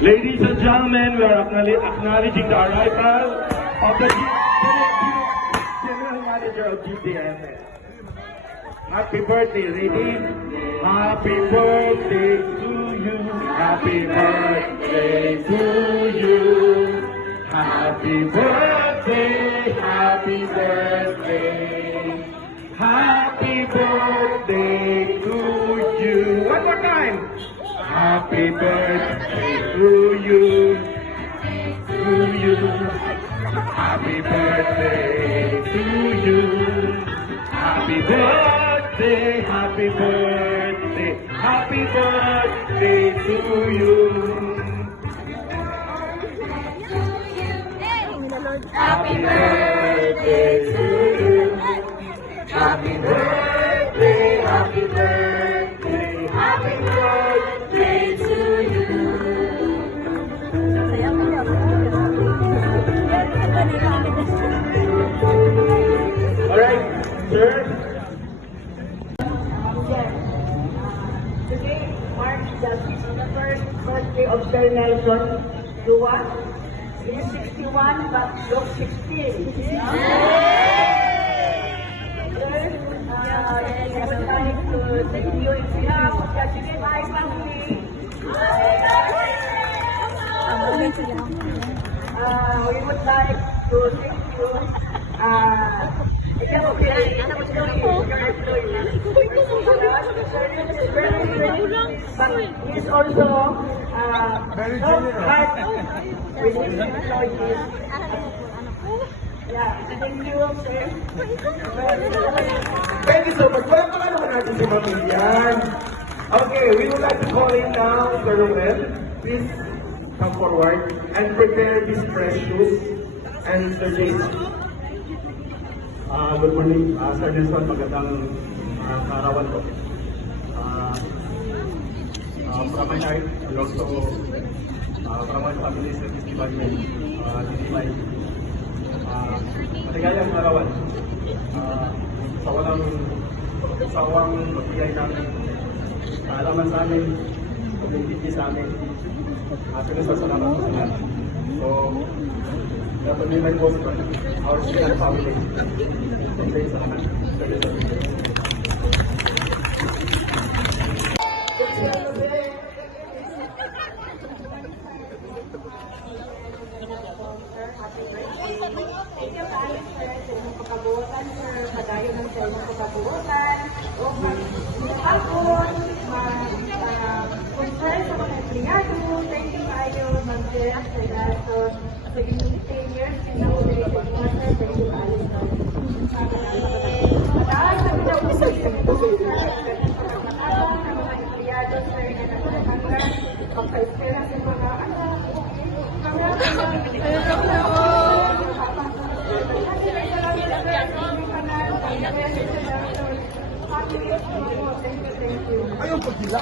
Ladies and gentlemen, we are acknowledging the arrival of the General Manager of GTMS. Happy birthday, ready? Happy birthday to you. Happy birthday to you. Happy birthday, happy birthday. Happy birthday to you. One more time. Happy birthday to you. To you. Happy birthday to you. Happy birthday, happy birthday, happy birthday to you. Happy birthday to you. Happy birthday, happy birthday, happy birthday to you. Alright, sir. Today marks the first birthday of Sir Nelson Dua. He is 61 but looks 16. Sir, I would like to thank you in behalf of the GTMI family. We would like to thank you. But he is also very hard with his employees. Yeah, thank you, sir. Thank you so much. Palakpakan naman natin si Mamilyan. Okay, we would like to call in now Sir Ruel. Please come forward and prepare these fresh shoes and Sir Jason. Good morning, Sir Nelson. Magandang kaarawan po. From my side, and also from my family, Sir Department, DTI. Maligayang kaarawan. Sa walang sawang magbigay namin kaalaman sa amin, pag-ibigay sa amin. Pinasasalamat po sa lahat. So, dapat nila po sa our family. Thank you sa lahat. Thank you guys sir sa inyong pagkabuotan, sir. Padayon ng sa inyong pagkabuotan. O mag-hapon, mag-concern sa mga empleyado. Thank you kayo, mag-share sa gato. Sa inyong seniors, pinaulit sa mga sir. Thank you kayo, sir. Mataas na pinaulit sa mga empleyado, sir, na nagkakanggan. Pagka-espera sa mga anak. Ayaw pagkila.